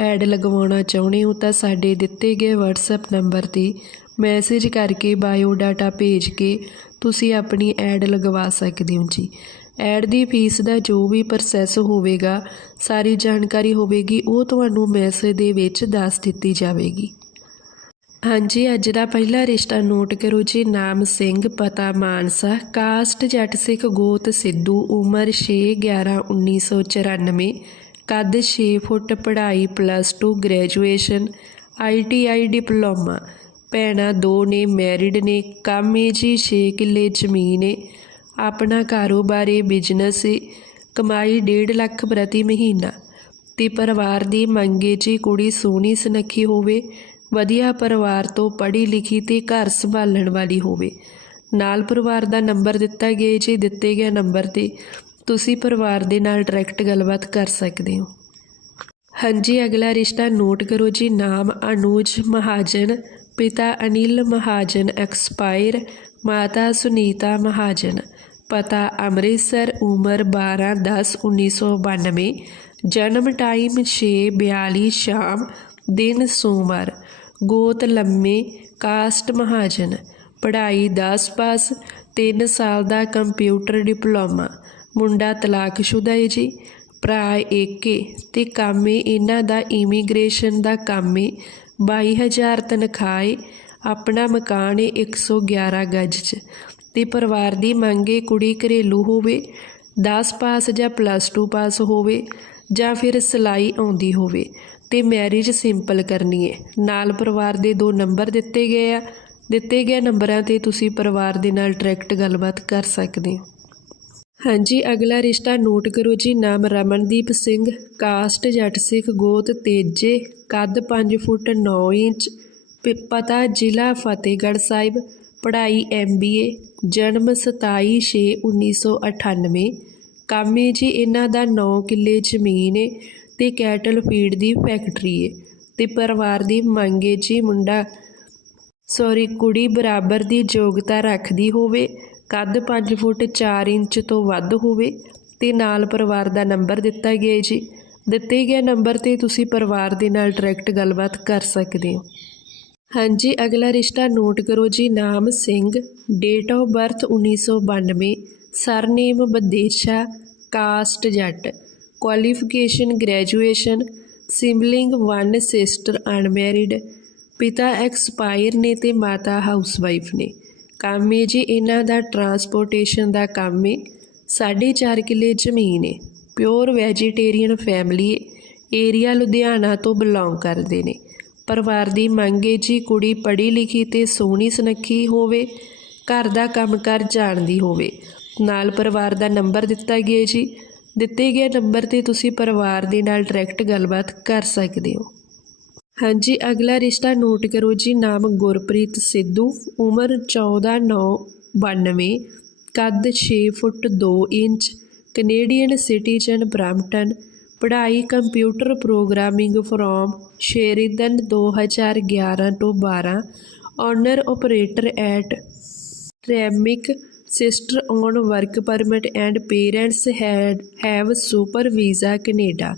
Add ਲਗਵਾਉਣਾ ਚਾਹੁੰਦੇ ਹੋ ਤਾਂ ਸਾਡੇ ਦਿੱਤੇ ਗਏ WhatsApp ਨੰਬਰ ਤੇ ਮੈਸੇਜ ਕਰਕੇ ਬਾਇਓ ਡਾਟਾ ਭੇਜ ਕੇ ਤੁਸੀਂ ਆਪਣੀ ਐਡ ਲਗਵਾ ਸਕਦੇ ਹੋ ਜੀ। ਐਡ ਦੀ ਫੀਸ ਦਾ ਜੋ ਵੀ ਪ੍ਰੋਸੈਸ ਹੋਵੇਗਾ, ਸਾਰੀ ਜਾਣਕਾਰੀ ਹੋਵੇਗੀ, ਉਹ ਤੁਹਾਨੂੰ ਮੈਸੇਜ ਦੇ ਵਿੱਚ ਦੱਸ ਦਿੱਤੀ ਜਾਵੇਗੀ। ਹਾਂਜੀ, ਅੱਜ ਦਾ ਪਹਿਲਾ ਰਿਸ਼ਤਾ ਨੋਟ ਕਰੋ ਜੀ। ਨਾਮ ਸਿੰਘ, ਪਤਾ ਮਾਨਸਾ ਕਾਸਟ ਜੱਟ ਸਿੱਖ ਗੋਤ ਸਿੱਧੂ, ਉਮਰ 6 11 1994 ਕੱਦ 6 ਫੁੱਟ, ਪੜ੍ਹਾਈ ਪਲੱਸ 2 ਗ੍ਰੈਜੂਏਸ਼ਨ ਆਈਟੀਆਈ ਡਿਪਲੋਮਾ। ਭੈਣਾਂ ਦੋ ਨੇ ਮੈਰਿਡ ਨੇ, ਕੰਮ ਏ ਜੀ 6 ਕਿੱਲੇ ਜ਼ਮੀਨ ਏ। ਆਪਣਾ ਕਾਰੋਬਾਰ ਏ ਬਿਜ਼ਨਸ ਏ, ਕਮਾਈ 1.5 ਲੱਖ ਪ੍ਰਤੀ ਮਹੀਨਾ। ਤੇ ਪਰਿਵਾਰ ਦੀ ਮੰਗੇ ਜੀ ਕੁੜੀ ਸੋਹਣੀ ਸੁਨੱਖੀ ਹੋਵੇ, ਵਧੀਆ ਪਰਿਵਾਰ ਤੋਂ ਪੜ੍ਹੀ ਲਿਖੀ ਤੇ ਘਰ ਸੰਭਾਲਣ ਵਾਲੀ ਹੋਵੇ। ਨਾਲ ਪਰਿਵਾਰ ਦਾ ਨੰਬਰ ਦਿੱਤਾ ਗਿਆ ਜੀ ਦਿੱਤੇ ਗਏ ਨੰਬਰ ਤੇ ਤੁਸੀਂ ਪਰਿਵਾਰ ਦੇ ਨਾਲ ਡਾਇਰੈਕਟ ਗੱਲਬਾਤ ਕਰ ਸਕਦੇ ਹੋ। ਹਾਂਜੀ, ਅਗਲਾ ਰਿਸ਼ਤਾ ਨੋਟ ਕਰੋ ਜੀ। ਨਾਮ ਅਨੂਜ ਮਹਾਜਨ, ਪਿਤਾ ਅਨਿਲ ਮਹਾਜਨ ਐਕਸਪਾਇਰ, ਮਾਤਾ ਸੁਨੀਤਾ ਮਹਾਜਨ, ਪਤਾ ਅੰਮ੍ਰਿਤਸਰ, ਉਮਰ 12 10 1992 ਜਨਮ ਟਾਈਮ 6:42 ਸ਼ਾਮ, ਦਿਨ ਸੋਮਵਾਰ, ਗੋਤ ਲੰਮੇ, ਕਾਸਟ ਮਹਾਜਨ, ਪੜ੍ਹਾਈ 10 ਪਾਸ 3 ਸਾਲ ਦਾ ਕੰਪਿਊਟਰ ਡਿਪਲੋਮਾ ਮੁੰਡਾ ਤਲਾਕਸ਼ੁਦਾ ਏ ਜੀ। ਭਰਾ ਏਕੇ ਤੇ ਕੰਮ ਏ ਇਹਨਾਂ ਦਾ ਇਮੀਗ੍ਰੇਸ਼ਨ ਦਾ ਕੰਮ। ਏ 22000 ਤਨਖਾਹ ਏ। ਆਪਣਾ ਮਕਾਨ ਏ 111 ਗਜ 'ਚ। ਤੇ ਪਰਿਵਾਰ ਦੀ ਮੰਗੇ ਕੁੜੀ ਘਰੇਲੂ ਹੋਵੇ 10 ਪਾਸ ਜਾਂ ਪਲੱਸ 2 ਪਾਸ ਹੋਵੇ ਜਾਂ ਫਿਰ ਸਿਲਾਈ ਆਉਂਦੀ ਹੋਵੇ ਤੇ ਮੈਰਿਜ ਸਿੰਪਲ ਕਰਨੀ ਹੈ ਨਾਲ ਪਰਿਵਾਰ ਦੇ ਦੋ ਨੰਬਰ ਦਿੱਤੇ ਗਏ ਆ। ਦਿੱਤੇ ਗਏ ਨੰਬਰਾਂ ਤੇ ਤੁਸੀਂ ਪਰਿਵਾਰ ਦੇ ਨਾਲ ਡਾਇਰੈਕਟ ਗੱਲਬਾਤ ਕਰ ਸਕਦੇ ਹੋ। ਹਾਂਜੀ, ਅਗਲਾ ਰਿਸ਼ਤਾ ਨੋਟ ਕਰੋ ਜੀ। ਨਾਮ ਰਮਨਦੀਪ ਸਿੰਘ, ਕਾਸਟ ਜੱਟ ਸਿੱਖ ਗੋਤ ਤੇਜੇ, ਕੱਦ 5 ਫੁੱਟ 9 ਇੰਚ ਪਤਾ ਜ਼ਿਲ੍ਹਾ ਫਤਿਹਗੜ੍ਹ ਸਾਹਿਬ, ਪੜ੍ਹਾਈ ਐਮਬੀਏ ਜਨਮ 27/6/1998 ਕੰਮ ਏ ਜੀ, ਇਹਨਾਂ ਦਾ 9 ਕਿੱਲੇ ਜ਼ਮੀਨ ਏ ਤੇ ਕੈਟਲ ਫੀਡ ਦੀ ਫੈਕਟਰੀ ਏ ਤੇ ਪਰਿਵਾਰ ਦੀ ਮੰਗੇ ਜੀ ਮੁੰਡਾ, ਸੌਰੀ, ਕੁੜੀ ਬਰਾਬਰ ਦੀ ਯੋਗਤਾ ਰੱਖਦੀ ਹੋਵੇ। ਕੱਦ 5 ਫੁੱਟ 4 ਇੰਚ ਤੋਂ ਵੱਧ ਹੋਵੇ ਤੇ ਨਾਲ ਪਰਿਵਾਰ ਦਾ ਨੰਬਰ ਦਿੱਤਾ ਗਿਆ ਹੈ ਜੀ। ਦਿੱਤੇ ਗਏ ਨੰਬਰ ਤੇ ਤੁਸੀਂ ਪਰਿਵਾਰ ਦੇ ਨਾਲ ਡਾਇਰੈਕਟ ਗੱਲਬਾਤ ਕਰ ਸਕਦੇ ਹੋ। ਹਾਂਜੀ, ਅਗਲਾ ਰਿਸ਼ਤਾ ਨੋਟ ਕਰੋ ਜੀ। ਨਾਮ Singh date of birth 1992 surname Badesha caste Jatt qualification graduation sibling 1 sister unmarried ਪਿਤਾ ਐਕਸਪਾਇਰ ਨੇ ਤੇ ਮਾਤਾ ਹਾਊਸਵਾਈਫ ਨੇ। ਕੰਮ ਏ ਜੀ, ਇਹਨਾਂ ਦਾ ਟਰਾਂਸਪੋਰਟੇਸ਼ਨ ਦਾ ਕੰਮ ਏ। 4.5 ਕਿੱਲੇ ਜ਼ਮੀਨ ਏ pure vegetarian family area Ludhiana ਤੋਂ ਬਿਲੋਂਗ ਕਰਦੇ ਨੇ। ਪਰਿਵਾਰ ਦੀ ਮੰਗ ਏ ਜੀ, ਕੁੜੀ ਪੜ੍ਹੀ ਲਿਖੀ ਤੇ ਸੋਹਣੀ ਸੁਨੱਖੀ ਹੋਵੇ, ਘਰ ਦਾ ਕੰਮਕਾਰ ਜਾਣਦੀ ਹੋਵੇ। ਨਾਲ ਪਰਿਵਾਰ ਦਾ ਨੰਬਰ ਦਿੱਤਾ ਗਿਆ ਜੀ। ਦਿੱਤੇ ਗਏ ਨੰਬਰ ਤੇ ਤੁਸੀਂ ਪਰਿਵਾਰ ਦੇ ਨਾਲ ਡਾਇਰੈਕਟ ਗੱਲਬਾਤ ਕਰ ਸਕਦੇ ਹੋ। ਹਾਂਜੀ, ਅਗਲਾ ਰਿਸ਼ਤਾ ਨੋਟ ਕਰੋ ਜੀ, ਨਾਮ ਗੁਰਪ੍ਰੀਤ ਸਿੱਧੂ, ਉਮਰ 14/9/92 ਕੱਦ 6 foot 2 inch Canadian citizen Brampton ਪੜ੍ਹਾਈ ਕੰਪਿਊਟਰ ਪ੍ਰੋਗਰਾਮਿੰਗ ਫਰੋਮ ਸ਼ੇਰਿਦਨ 2011 ਤੋਂ 12 owner operator at Remick sister on work permit and parents had have super visa Canada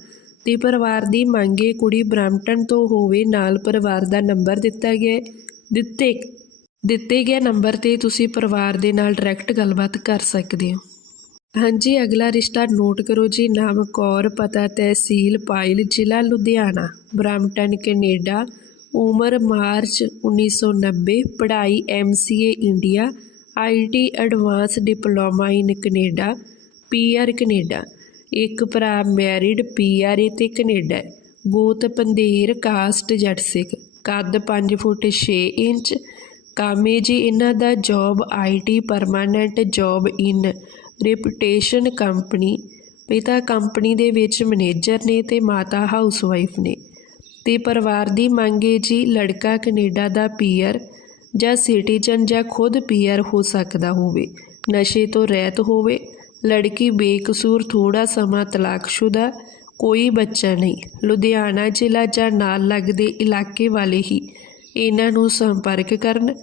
ਤੇ ਪਰਿਵਾਰ ਦੀ ਮੰਗੇ ਕੁੜੀ ਬ੍ਰਾਂਪਟਨ ਤੋਂ ਹੋਵੇ ਨਾਲ ਪਰਿਵਾਰ ਦਾ ਨੰਬਰ ਦਿੱਤਾ ਗਿਆ ਦਿੱਤੇ ਦਿੱਤੇ ਗਏ ਨੰਬਰ ਤੇ ਤੁਸੀਂ ਪਰਿਵਾਰ ਦੇ ਨਾਲ ਡਾਇਰੈਕਟ ਗੱਲਬਾਤ ਕਰ ਸਕਦੇ ਹੋ। ਹਾਂਜੀ, ਅਗਲਾ ਰਿਸ਼ਤਾ ਨੋਟ ਕਰੋ ਜੀ। ਨਾਮ ਕੌਰ, ਪਤਾ ਤਹਿਸੀਲ ਪਾਇਲ, ਜ਼ਿਲ੍ਹਾ ਲੁਧਿਆਣਾ ਬ੍ਰਾਂਪਟਨ ਕੈਨੇਡਾ। ਉਮਰ ਮਾਰਚ 1990 ਪੜ੍ਹਾਈ MCA India IT advance diploma in Canada PR Canada. ਇੱਕ ਭਰਾ ਮੈਰਿਡ ਪੀਆਰ ਤੇ ਕੈਨੇਡਾ ਹੈ। ਗੋਤ ਪੰਧੇਰ ਕਾਸਟ ਜੱਟ ਸਿੱਖ। ਕੱਦ 5 ਫੁੱਟ 6 ਇੰਚ। ਕਾਮੇ ਜੀ ਇਹਨਾਂ ਦਾ job IT permanent job in reputation company. ਪਿਤਾ ਕੰਪਨੀ ਦੇ ਵਿੱਚ ਮੈਨੇਜਰ ਨੇ ਤੇ ਮਾਤਾ ਹਾਊਸਵਾਈਫ ਨੇ। ਤੇ ਪਰਿਵਾਰ ਦੀ ਮੰਗ ਹੈ ਜੀ ਲੜਕਾ ਕੈਨੇਡਾ ਦਾ ਪੀਅਰ ਜਾਂ ਸਿਟੀਜ਼ਨ ਜਾਂ ਖੁਦ ਪੀਅਰ ਹੋ ਸਕਦਾ ਹੋਵੇ। ਨਸ਼ੇ ਤੋਂ ਰਹਿਤ ਹੋਵੇ। ਲੜਕੀ ਬੇਕਸੂਰ ਥੋੜਾ ਸਮਾਂ ਤਲਾਕਸ਼ੁਦਾ, ਕੋਈ ਬੱਚਾ ਨਹੀਂ। ਲੁਧਿਆਣਾ ਜ਼ਿਲ੍ਹਾ ਜਾਂ ਨਾਲ ਲੱਗਦੇ ਇਲਾਕੇ ਵਾਲੇ ਹੀ ਇਹਨਾਂ ਨੂੰ ਸੰਪਰਕ ਕਰਨ,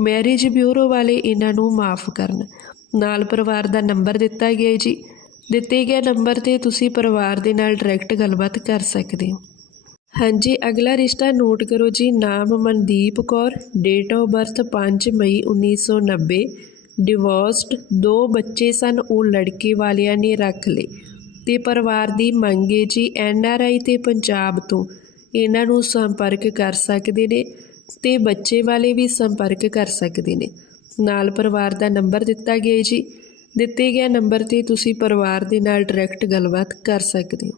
ਮੈਰਿਜ ਬਿਊਰੋ ਵਾਲੇ ਇਹਨਾਂ ਨੂੰ ਮਾਫ ਕਰਨ। ਨਾਲ ਪਰਿਵਾਰ ਦਾ ਨੰਬਰ ਦਿੱਤਾ ਗਿਆ ਹੈ ਜੀ। ਦਿੱਤੇ ਗਏ ਨੰਬਰ ਤੇ ਤੁਸੀਂ ਪਰਿਵਾਰ ਦੇ ਨਾਲ ਡਾਇਰੈਕਟ ਗੱਲਬਾਤ ਕਰ ਸਕਦੇ ਹੋ। ਹਾਂਜੀ, ਅਗਲਾ ਰਿਸ਼ਤਾ ਨੋਟ ਕਰੋ ਜੀ। ਨਾਮ Mandeep Kaur date of birth 5 ਮਈ 1990 ਡਿਵੋਰਸਡ ਦੋ ਬੱਚੇ ਸਨ, ਉਹ ਲੜਕੇ ਵਾਲਿਆਂ ਨੇ ਰੱਖ ਲਏ ਤੇ ਪਰਿਵਾਰ ਦੀ ਮੰਗ ਹੈ ਜੀ, ਐਨ ਆਰ ਆਈ ਤੇ ਪੰਜਾਬ ਤੋਂ ਇਹਨਾਂ ਨੂੰ ਸੰਪਰਕ ਕਰ ਸਕਦੇ ਨੇ ਤੇ ਬੱਚੇ ਵਾਲੇ ਵੀ ਸੰਪਰਕ ਕਰ ਸਕਦੇ ਨੇ। ਨਾਲ ਪਰਿਵਾਰ ਦਾ ਨੰਬਰ ਦਿੱਤਾ ਗਿਆ ਜੀ। ਦਿੱਤੇ ਗਏ ਨੰਬਰ ਤੇ ਤੁਸੀਂ ਪਰਿਵਾਰ ਦੇ ਨਾਲ ਡਾਇਰੈਕਟ ਗੱਲਬਾਤ ਕਰ ਸਕਦੇ ਹੋ।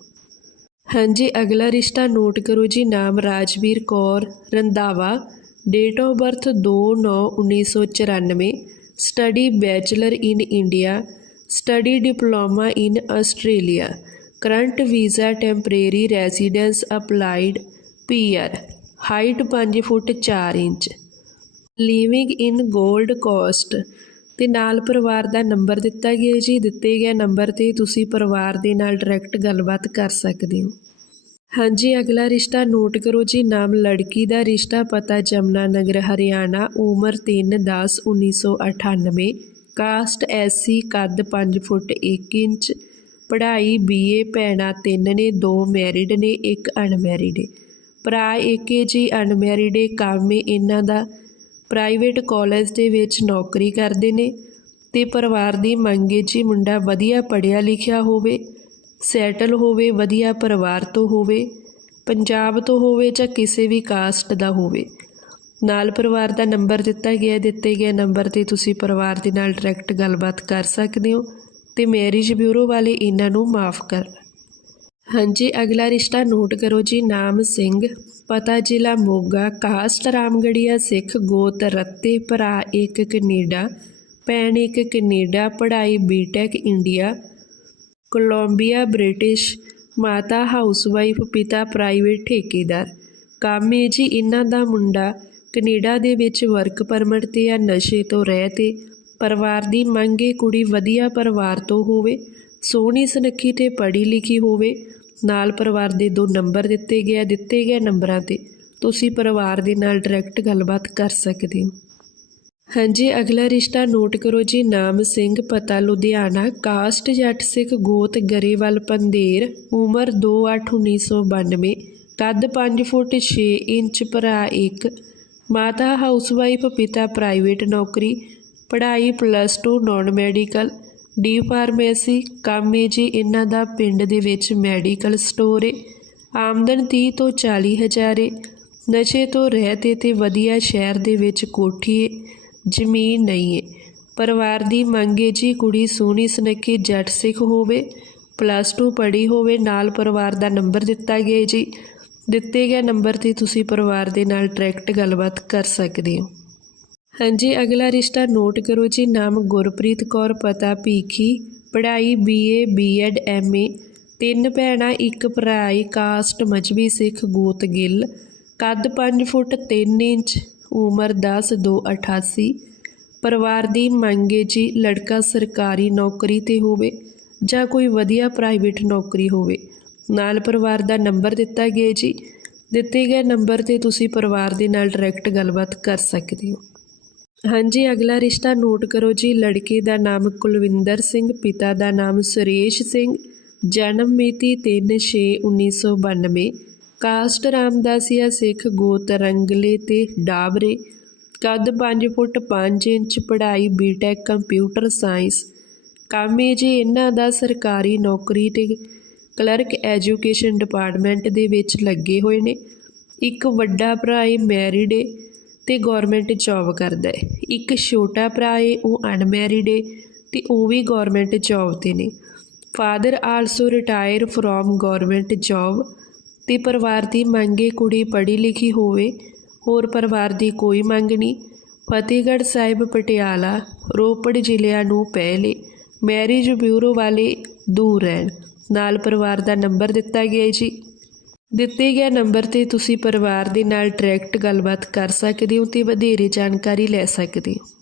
ਹਾਂਜੀ, ਅਗਲਾ ਰਿਸ਼ਤਾ ਨੋਟ ਕਰੋ ਜੀ। ਨਾਮ Rajveer Kaur Randhawa. Date of birth 2/9/1994 study bachelor in India, study diploma in Australia, current visa temporary residence applied PR, height 5 foot 4 inch, living in 골ਡ ਕੋਸਟ। ਤੇ ਨਾਲ ਪਰਿਵਾਰ ਦਾ ਨੰਬਰ ਦਿੱਤਾ ਗਿਆ ਜੀ। ਦਿੱਤੇ ਗਏ ਨੰਬਰ ਤੇ ਤੁਸੀਂ ਪਰਿਵਾਰ ਦੇ ਨਾਲ ਡਾਇਰੈਕਟ ਗੱਲਬਾਤ ਕਰ ਸਕਦੇ ਹੋ। ਹਾਂਜੀ, ਅਗਲਾ ਰਿਸ਼ਤਾ ਨੋਟ ਕਰੋ ਜੀ, ਨਾਮ ਲੜਕੀ ਦਾ ਰਿਸ਼ਤਾ, ਪਤਾ ਜਮਨਾ ਨਗਰ, ਹਰਿਆਣਾ, ਉਮਰ 3 10 1998 ਕਾਸਟ ਐਸਸੀ, ਕੱਦ 5 ਫੁੱਟ 1 ਇੰਚ, ਪੜ੍ਹਾਈ ਬੀਏ, ਭੈਣਾਂ ਤਿੰਨ ਨੇ, ਦੋ ਮੈਰਿਡ ਨੇ, ਇੱਕ ਅਨਮੈਰਿਡ। ਹੈ ਭਰਾ ਏਕੇ ਜੀ, ਅਨਮੈਰਿਡ ਹੈ ਕੰਮ ਹੈ ਇਹਨਾਂ ਦਾ ਪ੍ਰਾਈਵੇਟ ਕਾਲਜ ਦੇ ਵਿੱਚ ਨੌਕਰੀ ਕਰਦੇ ਨੇ ਤੇ ਪਰਿਵਾਰ ਦੀ ਮੰਗ ਹੈ ਜੀ, ਮੁੰਡਾ ਵਧੀਆ ਪੜ੍ਹਿਆ ਲਿਖਿਆ ਹੋਵੇ। ਸੈਟਲ ਹੋਵੇ, ਵਧੀਆ ਪਰਿਵਾਰ ਤੋਂ ਹੋਵੇ, ਪੰਜਾਬ ਤੋਂ ਹੋਵੇ ਜਾਂ ਕਿਸੇ ਵੀ ਕਾਸਟ ਦਾ ਹੋਵੇ। ਨਾਲ ਪਰਿਵਾਰ ਦਾ ਨੰਬਰ ਦਿੱਤਾ ਗਿਆ, ਦਿੱਤੇ ਗਏ ਨੰਬਰ ਤੇ ਤੁਸੀਂ ਪਰਿਵਾਰ ਦੇ ਨਾਲ ਡਾਇਰੈਕਟ ਗੱਲਬਾਤ ਕਰ ਸਕਦੇ ਹੋ ਤੇ ਮੈਰਿਜ ਬਿਊਰੋ ਵਾਲੇ ਇਹਨਾਂ ਨੂੰ ਮਾਫ ਕਰ। ਹਾਂਜੀ, ਅਗਲਾ ਰਿਸ਼ਤਾ ਨੋਟ ਕਰੋ ਜੀ, ਨਾਮ ਸਿੰਘ, ਪਤਾ ਜ਼ਿਲ੍ਹਾ ਮੋਗਾ ਕਾਸਟ ਰਾਮਗੜੀਆ ਸਿੱਖ, ਗੋਤ, ਰੱਤੇ, ਭਰਾ ਇੱਕ ਕੈਨੇਡਾ ਭੈਣ ਇੱਕ ਕੈਨੇਡਾ ਪੜ੍ਹਾਈ ਬੀਟੈਕ ਇੰਡੀਆ ਕੋਲੰਬੀਆ, ਬ੍ਰਿਟਿਸ਼ ਮਾਤਾ ਹਾਊਸਵਾਈਫ, ਪਿਤਾ ਪ੍ਰਾਈਵੇਟ ਠੇਕੇਦਾਰ। ਕੰਮ ਹੈ ਜੀ ਇਹਨਾਂ ਦਾ ਮੁੰਡਾ ਕੈਨੇਡਾ ਦੇ ਵਿੱਚ ਵਰਕ ਪਰਮਿਟ ਤੇ ਆ ਨਸ਼ੇ ਤੋਂ ਰਹਿ 'ਤੇ ਪਰਿਵਾਰ ਦੀ ਮੰਗ ਏ ਕੁੜੀ ਵਧੀਆ ਪਰਿਵਾਰ ਤੋਂ ਹੋਵੇ, ਸੋਹਣੀ ਸੁਨੱਖੀ ਤੇ ਪੜ੍ਹੀ ਲਿਖੀ ਹੋਵੇ, ਨਾਲ ਪਰਿਵਾਰ ਦੇ ਦੋ ਨੰਬਰ ਦਿੱਤੇ ਗਏ ਦਿੱਤੇ ਗਏ ਨੰਬਰਾਂ ਤੇ। ਤੁਸੀਂ ਪਰਿਵਾਰ ਦੇ ਨਾਲ ਡਾਇਰੈਕਟ ਗੱਲਬਾਤ ਕਰ ਸਕਦੇ ਹੋ। ਹਾਂਜੀ, ਅਗਲਾ ਰਿਸ਼ਤਾ ਨੋਟ ਕਰੋ ਜੀ। ਨਾਮ ਸਿੰਘ, ਪਤਾ ਲੁਧਿਆਣਾ, ਕਾਸਟ ਜੱਟ ਸਿੱਖ ਗੋਤ ਗਰੇਵਾਲ ਪੰਦੇਰ, ਉਮਰ 281992 ਕੱਦ 5 ਫੁੱਟ 6 ਇੰਚ ਭਰਾ 1 ਮਾਤਾ ਹਾਊਸਵਾਈਫ, ਪਿਤਾ ਪ੍ਰਾਈਵੇਟ ਨੌਕਰੀ, ਪੜ੍ਹਾਈ plus 2 non medical D pharmacy ਕੰਮ ਹੈ ਜੀ ਇਹਨਾਂ ਦਾ ਪਿੰਡ ਦੇ ਵਿੱਚ ਮੈਡੀਕਲ ਸਟੋਰ ਏ। ਆਮਦਨ 30 ਤੋਂ 40 ਹਜ਼ਾਰ ਏ। ਨਸ਼ੇ ਤੋਂ ਰਹਿਤ ਏ ਤੇ ਵਧੀਆ ਸ਼ਹਿਰ ਦੇ ਵਿੱਚ ਕੋਠੀ ਏ। ਜ਼ਮੀਨ ਨਹੀਂ ਏ। ਪਰਿਵਾਰ ਦੀ ਮੰਗ ਏ ਜੀ ਕੁੜੀ ਸੋਹਣੀ ਸੁਨੱਖੀ, ਜੱਟ ਸਿੱਖ ਹੋਵੇ ਪਲੱਸ 2 ਪੜ੍ਹੀ ਹੋਵੇ, ਨਾਲ ਪਰਿਵਾਰ ਦਾ ਨੰਬਰ ਦਿੱਤਾ ਗਿਆ ਜੀ। ਦਿੱਤੇ ਗਏ ਨੰਬਰ ਤੇ ਤੁਸੀਂ ਪਰਿਵਾਰ ਦੇ ਨਾਲ ਡਾਇਰੈਕਟ ਗੱਲਬਾਤ ਕਰ ਸਕਦੇ ਹੋ। ਹਾਂਜੀ, ਅਗਲਾ ਰਿਸ਼ਤਾ ਨੋਟ ਕਰੋ ਜੀ। ਨਾਮ ਗੁਰਪ੍ਰੀਤ ਕੌਰ, ਪਤਾ ਭੀਖੀ, ਪੜ੍ਹਾਈ ਬੀਏ ਬੀਐਡ ਐਮਏ ਤਿੰਨ ਭੈਣਾਂ, ਇੱਕ ਭਰਾ ਏ ਕਾਸਟ ਮਜਬੀ ਸਿੱਖ, ਗੋਤ ਗਿੱਲ। ਕੱਦ 5 ਫੁੱਟ 3 ਇੰਚ। ਉਮਰ 10 2 88 ਪਰਿਵਾਰ ਦੀ ਮੰਗ ਹੈ ਜੀ ਲੜਕਾ ਸਰਕਾਰੀ ਨੌਕਰੀ ਤੇ ਹੋਵੇ ਜਾਂ ਕੋਈ ਵਧੀਆ ਪ੍ਰਾਈਵੇਟ ਨੌਕਰੀ ਹੋਵੇ। ਨਾਲ ਪਰਿਵਾਰ ਦਾ ਨੰਬਰ ਦਿੱਤਾ ਗਿਆ ਜੀ। ਦਿੱਤੇ ਗਏ ਨੰਬਰ ਤੇ ਤੁਸੀਂ ਪਰਿਵਾਰ ਦੇ ਨਾਲ ਡਾਇਰੈਕਟ ਗੱਲਬਾਤ ਕਰ ਸਕਦੇ ਹੋ। ਹਾਂਜੀ, ਅਗਲਾ ਰਿਸ਼ਤਾ ਨੋਟ ਕਰੋ ਜੀ। ਲੜਕੇ ਦਾ ਨਾਮ ਕੁਲਵਿੰਦਰ ਸਿੰਘ, ਪਿਤਾ ਦਾ ਨਾਮ ਸੁਰੇਸ਼ ਸਿੰਘ। ਜਨਮ ਮਿਤੀ 3/6/1992 ਕਾਸਟ ਰਾਮਦਾਸੀਆ ਸਿੱਖ ਗੋਤ ਰੰਗਲੇ ਤੇ ਡਾਬਰੇ ਕੱਦ 5 ਫੁੱਟ 5 ਇੰਚ ਪੜ੍ਹਾਈ ਬੀਟੈਕ ਕੰਪਿਊਟਰ ਸਾਇੰਸ ਕੰਮ ਹੈ ਜੀ ਇਹਨਾਂ ਦਾ ਸਰਕਾਰੀ ਨੌਕਰੀ ਤੇ ਕਲਰਕ ਐਜੂਕੇਸ਼ਨ ਡਿਪਾਰਟਮੈਂਟ ਦੇ ਵਿੱਚ ਲੱਗੇ ਹੋਏ ਨੇ। ਇੱਕ ਵੱਡਾ ਭਰਾ ਏ ਮੈਰਿਡ ਏ ਤੇ ਗਵਰਨਮੈਂਟ ਜੌਬ ਕਰਦਾ ਹੈ ਇੱਕ ਛੋਟਾ ਭਰਾ ਏ, ਉਹ ਅਨਮੈਰਿਡ ਏ ਤੇ ਉਹ ਵੀ ਗਵਰਨਮੈਂਟ ਜੌਬ ਤੇ ਨੇ। Father also retire from government job. ਤੇ ਪਰਿਵਾਰ ਦੀ ਮੰਗ ਏ ਕੁੜੀ ਪੜ੍ਹੀ ਲਿਖੀ ਹੋਵੇ, ਹੋਰ ਪਰਿਵਾਰ ਦੀ ਕੋਈ ਮੰਗ ਨਹੀਂ। ਫਤਿਹਗੜ੍ਹ ਸਾਹਿਬ, ਪਟਿਆਲਾ, ਰੋਪੜ ਜ਼ਿਲ੍ਹਿਆਂ ਨੂੰ ਪਹਿਲੇ ਮੈਰਿਜ ਬਿਊਰੋ ਵਾਲੇ ਦੂਰ ਰਹਿਣ। ਨਾਲ ਪਰਿਵਾਰ ਦਾ ਨੰਬਰ ਦਿੱਤਾ ਗਿਆ ਜੀ। ਦਿੱਤੇ ਗਏ ਨੰਬਰ ਤੇ ਤੁਸੀਂ ਪਰਿਵਾਰ ਦੇ ਨਾਲ ਡਾਇਰੈਕਟ ਗੱਲਬਾਤ ਕਰ ਸਕਦੇ ਹੋ ਤੇ ਵਧੇਰੇ ਜਾਣਕਾਰੀ ਲੈ ਸਕਦੇ ਹੋ।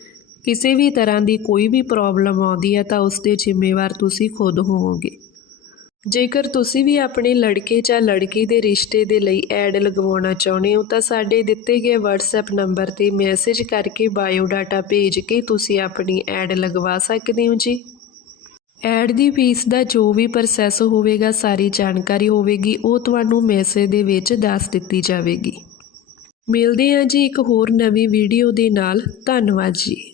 ਕਿਸੇ ਵੀ ਤਰ੍ਹਾਂ ਦੀ ਕੋਈ ਵੀ ਪ੍ਰੋਬਲਮ ਆਉਂਦੀ ਹੈ ਤਾਂ ਉਸ ਦੇ ਜ਼ਿੰਮੇਵਾਰ ਤੁਸੀਂ ਖੁਦ ਹੋਵੋਗੇ। ਜੇਕਰ ਤੁਸੀਂ ਵੀ ਆਪਣੇ ਲੜਕੇ ਜਾਂ ਲੜਕੀ ਦੇ ਰਿਸ਼ਤੇ ਦੇ ਲਈ ਐਡ ਲਗਵਾਉਣਾ ਚਾਹੁੰਦੇ ਹੋ ਤਾਂ ਸਾਡੇ ਦਿੱਤੇ ਗਏ WhatsApp ਨੰਬਰ ਤੇ ਮੈਸੇਜ ਕਰਕੇ ਬਾਇਓਡਾਟਾ ਭੇਜ ਕੇ ਤੁਸੀਂ ਆਪਣੀ ਐਡ ਲਗਵਾ ਸਕਦੇ ਹੋ ਜੀ। ਐਡ ਦੀ ਫੀਸ ਦਾ ਜੋ ਵੀ ਪ੍ਰੋਸੈਸ ਹੋਵੇਗਾ, ਸਾਰੀ ਜਾਣਕਾਰੀ ਹੋਵੇਗੀ, ਉਹ ਤੁਹਾਨੂੰ ਮੈਸੇਜ ਦੇ ਵਿੱਚ ਦੱਸ ਦਿੱਤੀ ਜਾਵੇਗੀ। ਮਿਲਦੇ ਹਾਂ ਜੀ ਇੱਕ ਹੋਰ ਨਵੀਂ ਵੀਡੀਓ ਦੇ ਨਾਲ। ਧੰਨਵਾਦ ਜੀ।